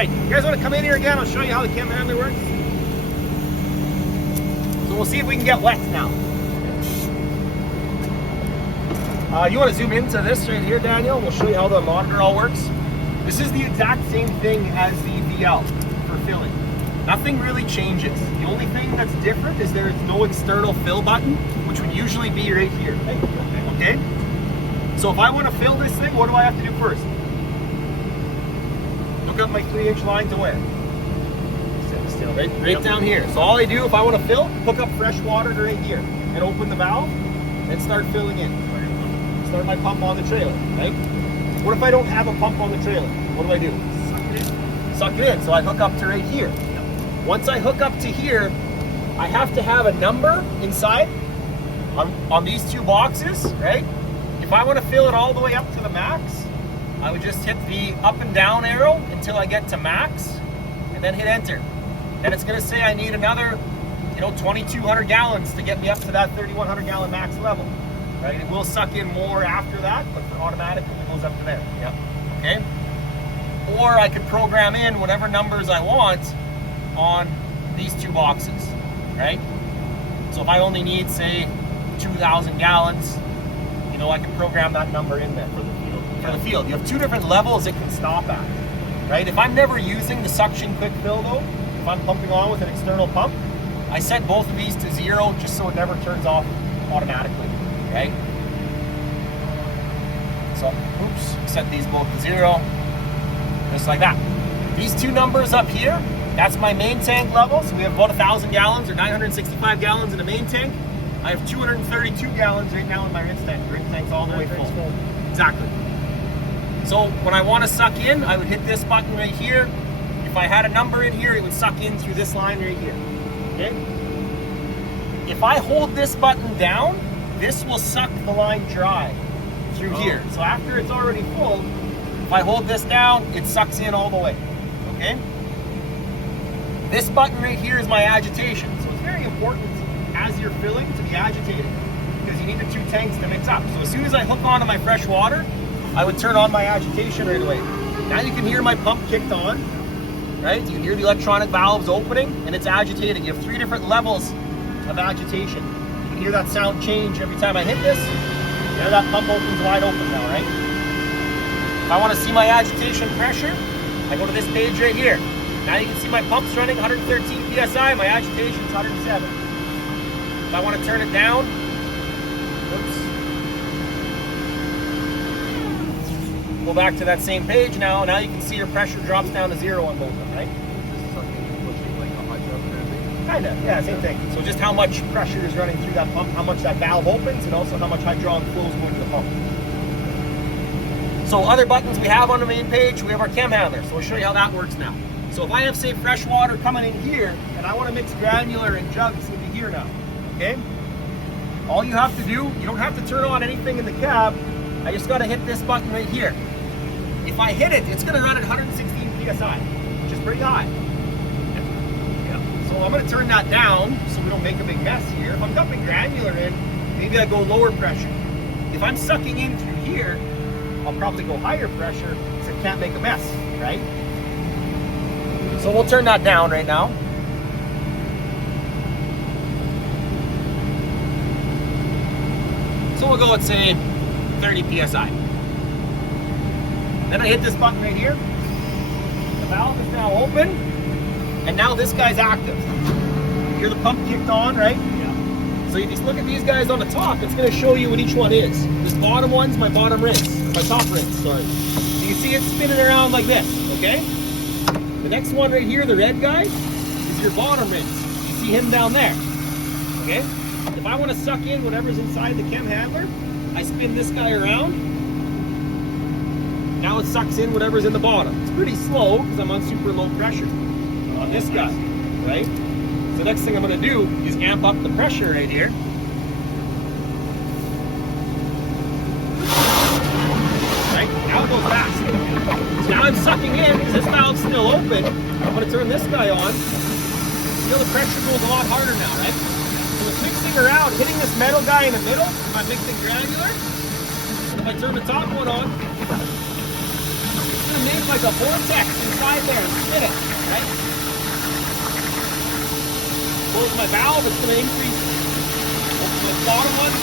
right, you guys want to come in here again? I'll show you how the chem handler works. So we'll see if we can get wet now. You want to zoom into this right here, Daniel? We'll show you how the monitor all works. This is the exact same thing as the VL for filling. Nothing really changes. The only thing that's different is there is no external fill button, which would usually be right here. Okay? So if I want to fill this thing, what do I have to do first? Hook up my 3-inch line to where? Right down here. So all I do if I want to fill, hook up fresh water to right here and open the valve and start filling in. Start my pump on the trailer, right? What if I don't have a pump on the trailer? What do I do? Suck it in. Suck it in. So I hook up to right here. Once I hook up to here, I have to have a number inside on these two boxes, right? If I want to fill it all the way up to the max, I would just hit the up and down arrow until I get to max and then hit enter. Then it's going to say I need another, 2,200 gallons to get me up to that 3,100 gallon max level, right? It will suck in more after that, but for automatic, it goes up to there. Yep. Okay. Or I could program in whatever numbers I want on these two boxes, right? So if I only need, say, 2,000 gallons, I can program that number in there for the field. For the field, you have two different levels it can stop at, right? If I'm never using the suction quick fill though, if I'm pumping on with an external pump, I set both of these to 0 just so it never turns off automatically, right? So, oops, set these both to 0, just like that. These two numbers up here, that's my main tank level. So we have about 1,000 gallons or 965 gallons in the main tank. I have 232 gallons right now in my rinse tank. The rinse tank's all the way full. Exactly. So when I want to suck in, I would hit this button right here. If I had a number in here, it would suck in through this line right here. Okay? If I hold this button down, this will suck the line dry through here. So after it's already full, if I hold this down, it sucks in all the way. Okay? This button right here is my agitation. So it's very important as you're filling to be agitated because you need the two tanks to mix up. So as soon as I hook onto my fresh water, I would turn on my agitation right away. Now you can hear my pump kicked on, right? You can hear the electronic valves opening and it's agitating. You have 3 different levels of agitation. You can hear that sound change every time I hit this. There that pump opens wide open now, right? If I want to see my agitation pressure, I go to this page right here. Now you can see my pump's running 113 PSI, my agitation's 107. If I want to turn it down, go back to that same page now. Now you can see your pressure drops down to 0 on both of them, right? Kinda, yeah, same thing. So just how much pressure is running through that pump, how much that valve opens, and also how much hydraulic flow is going to the pump. So other buttons we have on the main page, we have our chem handler. So we'll show you how that works now. So if I have, say, fresh water coming in here, and I want to mix granular and jugs into here now, okay? All you have to do, you don't have to turn on anything in the cab. I just got to hit this button right here. If I hit it, it's going to run at 116 PSI, which is pretty high. Yeah. So I'm going to turn that down so we don't make a big mess here. If I'm dumping granular in, maybe I go lower pressure. If I'm sucking in through here, I'll probably go higher pressure because it can't make a mess, right? So we'll turn that down right now. So we'll go at, say, 30 PSI. Then I hit this button right here. The valve is now open, and now this guy's active. You hear the pump kicked on, right? Yeah. So if you look at these guys on the top, it's going to show you what each one is. This bottom one's my bottom rinse, my top rinse, sorry. So you can see it spinning around like this, okay? The next one right here, the red guy, is your bottom rinse. You see him down there, okay? If I want to suck in whatever's inside the chem handler, I spin this guy around. Now it sucks in whatever's in the bottom. It's pretty slow because I'm on super low pressure on this guy, right? So the next thing I'm going to do is amp up the pressure right here. Right? Now it goes fast. So now I'm sucking in because this valve's still open. I'm going to turn this guy on. You know the pressure goes a lot harder now, right? So it's mixing around, hitting this metal guy in the middle. If I'm mixing granular, if I turn the top one on, going to make like a vortex inside there and spin it, right? Close my valve, it's going to increase. Open the bottom one.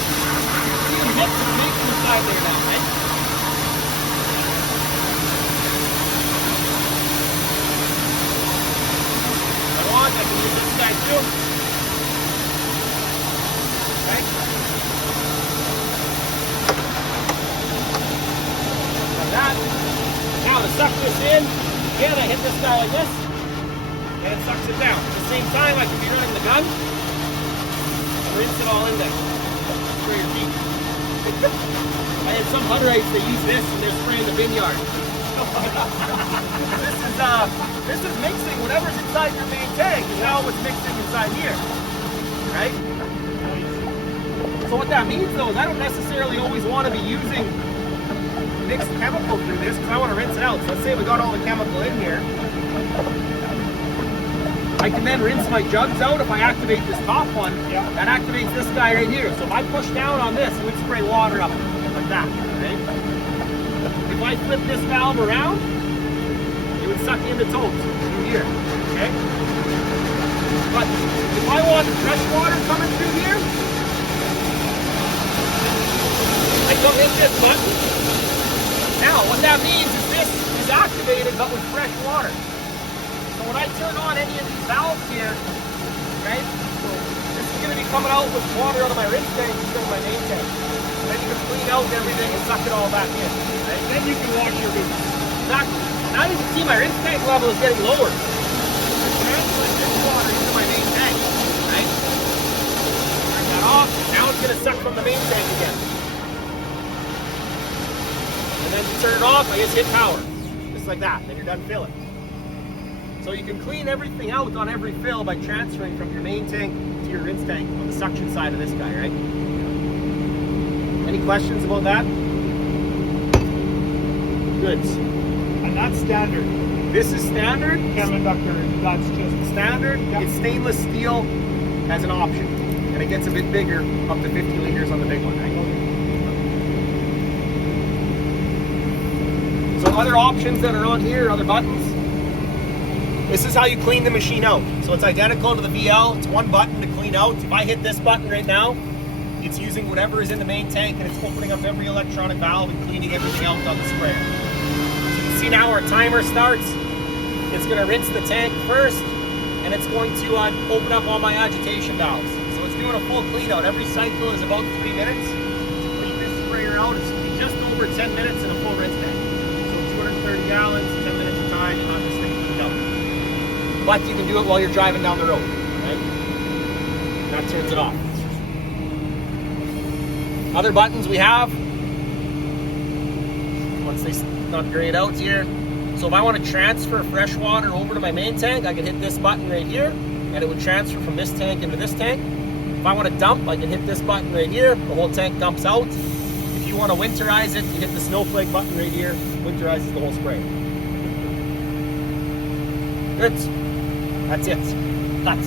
You can hit the snakes inside there now, right? If I want, I can use this guy too. Okay? Like that. Now to suck this in, again I hit this guy like this, and it sucks it down. At the same time I can be running the gun, and rinse it all in there. Spray your feet. I had some Hutterites that use this and they're spraying the vineyard. This is mixing whatever's inside your main tank is now what's mixing inside here. Right? So what that means though is I don't necessarily always want to be using mixed chemical through this because I want to rinse it out. So let's say we got all the chemical in here. I can then rinse my jugs out if I activate this top one. Yeah. That activates this guy right here. So if I push down on this, it would spray water up like that. Right? If I flip this valve around, it would suck in the totes through here. Okay? But if I want fresh water coming through here, I come hit this button. Now, what that means is this is activated but with fresh water. So when I turn on any of these valves here, right, this is going to be coming out with water out of my rinse tank instead of my main tank. And then you can clean out everything and suck it all back in. Right? Then you can wash your boots. Exactly. Now you can see my rinse tank level is getting lower. Transferring this water into my main tank. Right? Turn that off. Now it's going to suck from the main tank again. And then you turn it off, I just hit power. Just like that. Then you're done filling. So you can clean everything out on every fill by transferring from your main tank to your rinse tank on the suction side of this guy, right? Any questions about that? Good. And that's standard. This is standard. Chem inductor, that's just standard. Yep. It's stainless steel as an option. And it gets a bit bigger, up to 50 liters on the big one, right? So other options that are on here, other buttons. This is how you clean the machine out. So it's identical to the VL. It's one button to clean out. If I hit this button right now, it's using whatever is in the main tank and it's opening up every electronic valve and cleaning everything out on the sprayer. So you can see now our timer starts. It's going to rinse the tank first and it's going to open up all my agitation valves. So it's doing a full clean out. Every cycle is about 3 minutes. To clean this sprayer out, it's going to be just over 10 minutes in a full rinse tank. So 230 gallons, 10 minutes of time, you'll have this thing cleaned out. But you can do it while you're driving down the road, right? That turns it off. Other buttons we have, once they not grayed out here. So if I want to transfer fresh water over to my main tank, I can hit this button right here, and it would transfer from this tank into this tank. If I want to dump, I can hit this button right here, the whole tank dumps out. If you want to winterize it, you hit the snowflake button right here, winterizes the whole spray. Good. That's it. That's